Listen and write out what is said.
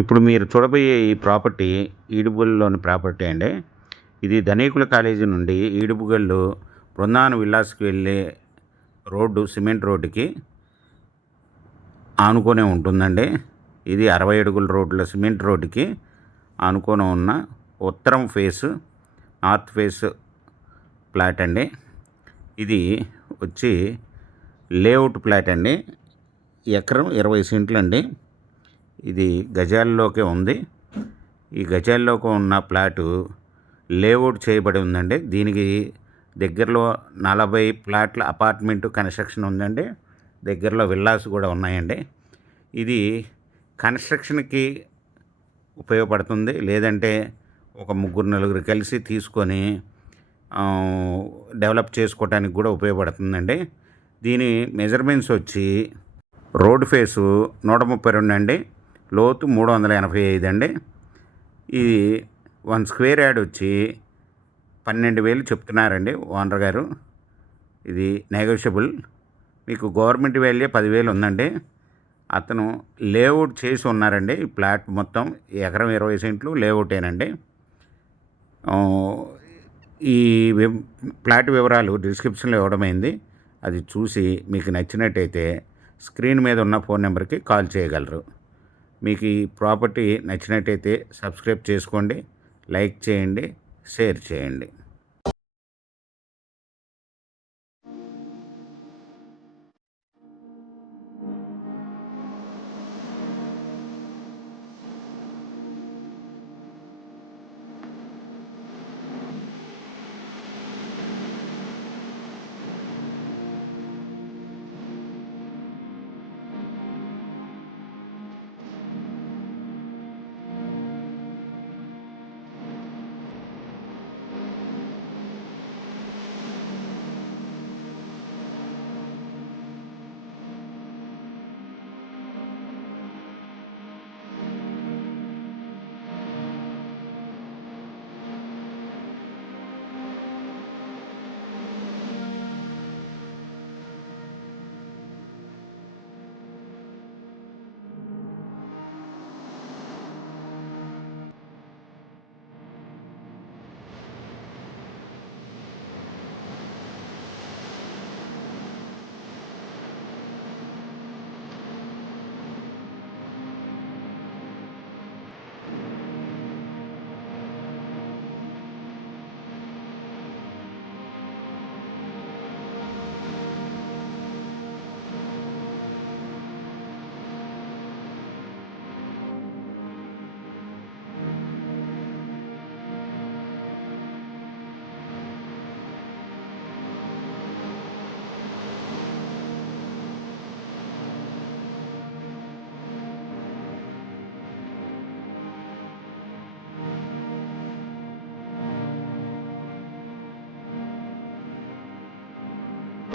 ఇప్పుడు మీరు చూడబోయే ఈ ప్రాపర్టీ ఈడుపుగల్లులోని ప్రాపర్టీ అండి. ఇది ధనికుల కాలేజీ నుండి ఈడుపుగల్లు బృందావన విల్లాస్‌కి వెళ్ళే రోడ్డు సిమెంట్ రోడ్డుకి ఆనుకునే ఉంటుందండి. ఇది 60 అడుగుల రోడ్ల సిమెంట్ రోడ్డుకి ఆనుకొని ఉన్న ఉత్తరం ఫేసు, నార్త్ ఫేస్ ప్లాట్ అండి. ఇది వచ్చి లేఅవుట్ ప్లాట్ అండి. ఎకరం 20 సెంట్లండి. ఇది గజాల్లోకే ఉంది. ఈ గజాల్లోకి ఉన్న ప్లాటు లేఅవుట్ చేయబడి ఉందండి. దీనికి దగ్గరలో 40 ప్లాట్ల అపార్ట్మెంటు కన్స్ట్రక్షన్ ఉందండి. దగ్గరలో విల్లాస్ కూడా ఉన్నాయండి. ఇది కన్స్ట్రక్షన్‌కి ఉపయోగపడుతుంది. లేదంటే ఒక ముగ్గురు నలుగురు కలిసి తీసుకొని డెవలప్ చేసుకోవటానికి కూడా ఉపయోగపడుతుందండి. దీని మెజర్మెంట్స్ వచ్చి రోడ్ ఫేసు 132 అండి. లోతు 385 అండి. ఇది 1 స్క్వేర్ యార్డ్ వచ్చి 12,000 చెప్తున్నారండి ఓనర్ గారు. ఇది నెగోషియబుల్. మీకు గవర్నమెంట్ వాల్యూ 10,000 ఉందండి. అతను లేఅవుట్ చేసి ఉన్నారండి. ఈ ప్లాట్ మొత్తం ఎకరం 20 సెంట్లు లేఅవుటేనండి. ఈ ప్లాట్ వివరాలు డిస్క్రిప్షన్లో ఇవ్వడమైంది. అది చూసి మీకు నచ్చినట్టయితే స్క్రీన్ మీద ఉన్న ఫోన్ నెంబర్కి కాల్ చేయగలరు. మీకు ఈ ప్రాపర్టీ నచ్చినట్టయితే సబ్స్క్రైబ్ చేసుకోండి, లైక్ చేయండి, షేర్ చేయండి.